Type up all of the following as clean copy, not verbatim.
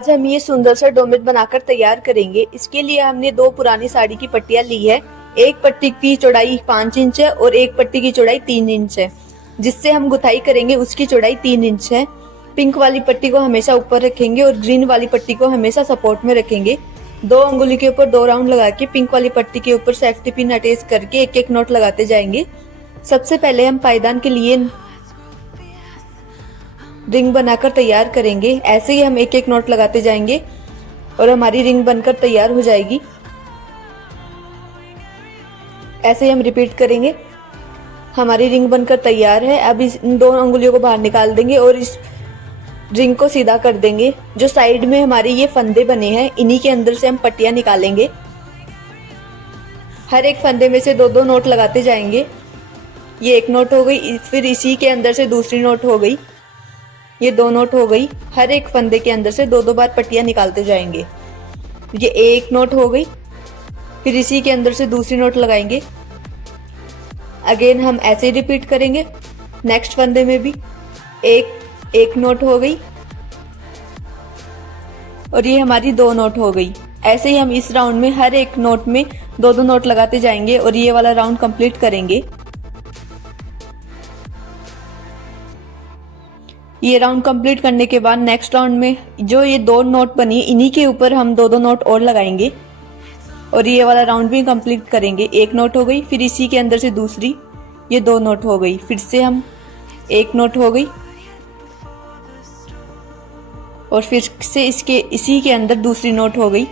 आज हम ये सुंदर सा डोमेट बनाकर तैयार करेंगे। इसके लिए हमने दो पुरानी साड़ी की पट्टियां ली है। एक पट्टी की चौड़ाई 5 इंच है और एक पट्टी की चौड़ाई 3 इंच है। जिससे हम गुथाई करेंगे उसकी चौड़ाई 3 इंच है। पिंक वाली पट्टी को हमेशा ऊपर रखेंगे और ग्रीन वाली पट्टी को हमेशा सपोर्ट में रखेंगे। 2 अंगुली के ऊपर 2 राउंड लगा के पिंक वाली पट्टी के ऊपर सेफ्टी पिन अटैच करके एक एक नोट लगाते जाएंगे। सबसे पहले हम पायदान के लिए रिंग बनाकर तैयार करेंगे। ऐसे ही हम एक एक नोट लगाते जाएंगे और हमारी रिंग बनकर तैयार हो जाएगी। ऐसे ही हम रिपीट करेंगे। हमारी रिंग बनकर तैयार है। अब इन दोनों अंगुलियों को बाहर निकाल देंगे और इस रिंग को सीधा कर देंगे। जो साइड में हमारे ये फंदे बने हैं इन्हीं के अंदर से हम पट्टियां निकालेंगे। हर एक फंदे में से 2-2 नोट लगाते जाएंगे। ये एक नोट हो गई, फिर इसी के अंदर से दूसरी नोट हो गई, ये 2 नोट हो गई। हर एक फंदे के अंदर से 2-2 बार पट्टियां निकालते जाएंगे। ये एक नोट हो गई, फिर इसी के अंदर से दूसरी नोट लगाएंगे। अगेन हम ऐसे ही रिपीट करेंगे। नेक्स्ट फंदे में भी एक नोट हो गई और ये हमारी 2 नोट हो गई। ऐसे ही हम इस राउंड में हर एक नोट में 2-2 नोट लगाते जाएंगे और ये वाला राउंड कंप्लीट करेंगे। ये राउंड कंप्लीट करने के बाद नेक्स्ट राउंड में जो ये 2 नोट बनी इन्हीं के ऊपर हम 2-2 नोट और लगाएंगे और ये वाला राउंड भी कंप्लीट करेंगे। एक नोट हो गई, फिर इसी के अंदर से दूसरी, ये 2 नोट हो गई, फिर से हम एक नोट हो गई और फिर से इसी के अंदर दूसरी नोट हो गई।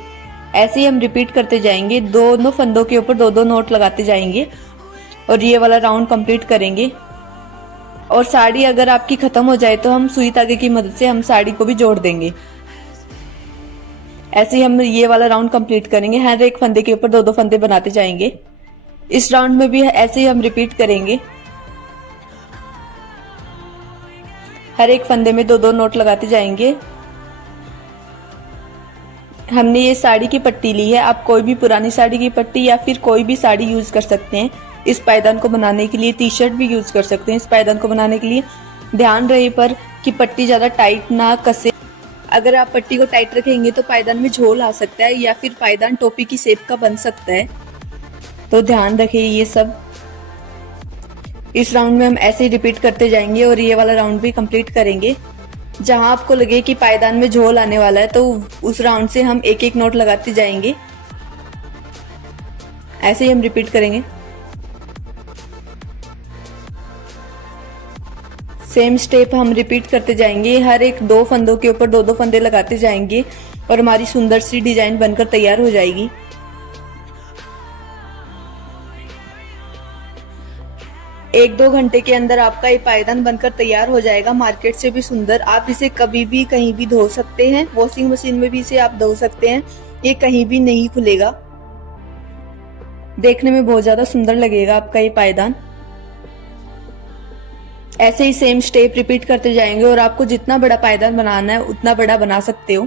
ऐसे ही हम रिपीट करते जाएंगे। दोनों फंदों के ऊपर 2-2 नोट लगाते जाएंगे और ये वाला राउंड कंप्लीट करेंगे। और साड़ी अगर आपकी खत्म हो जाए तो हम सुई धागे की मदद से हम साड़ी को भी जोड़ देंगे। ऐसे ही हम ये वाला राउंड कंप्लीट करेंगे। हर एक फंदे के ऊपर 2-2 फंदे बनाते जाएंगे। इस राउंड में भी ऐसे ही हम रिपीट करेंगे। हर एक फंदे में 2-2 नोट लगाते जाएंगे। हमने ये साड़ी की पट्टी ली है। आप कोई भी पुरानी साड़ी की पट्टी या फिर कोई भी साड़ी यूज कर सकते हैं। इस पायदान को बनाने के लिए टी शर्ट भी यूज कर सकते हैं। इस पायदान को बनाने के लिए ध्यान रहे पर कि पट्टी ज्यादा टाइट ना कसे। अगर आप पट्टी को टाइट रखेंगे तो पायदान में झोल आ सकता है या फिर पायदान टोपी की शेप का बन सकता है, तो ध्यान रखिए ये सब। इस राउंड में हम ऐसे ही रिपीट करते जाएंगे और ये वाला राउंड भी कंप्लीट करेंगे। जहां आपको लगे कि पायदान में झोल आने वाला है तो उस राउंड से हम एक एक नोट लगाते जाएंगे। ऐसे ही हम रिपीट करेंगे। सेम स्टेप हम रिपीट करते जाएंगे। हर एक 2 फंदों के ऊपर 2-2 फंदे लगाते जाएंगे और हमारी सुंदर सी डिजाइन बनकर तैयार हो जाएगी। 1-2 घंटे के अंदर आपका ये पायदान बनकर तैयार हो जाएगा। मार्केट से भी सुंदर। आप इसे कभी भी कहीं भी धो सकते हैं। वॉशिंग मशीन में भी इसे आप धो सकते हैं। ये कहीं भी नहीं खुलेगा। देखने में बहुत ज्यादा सुंदर लगेगा आपका ये पायदान। ऐसे ही सेम स्टेप रिपीट करते जाएंगे और आपको जितना बड़ा पायदान बनाना है उतना बड़ा बना सकते हो।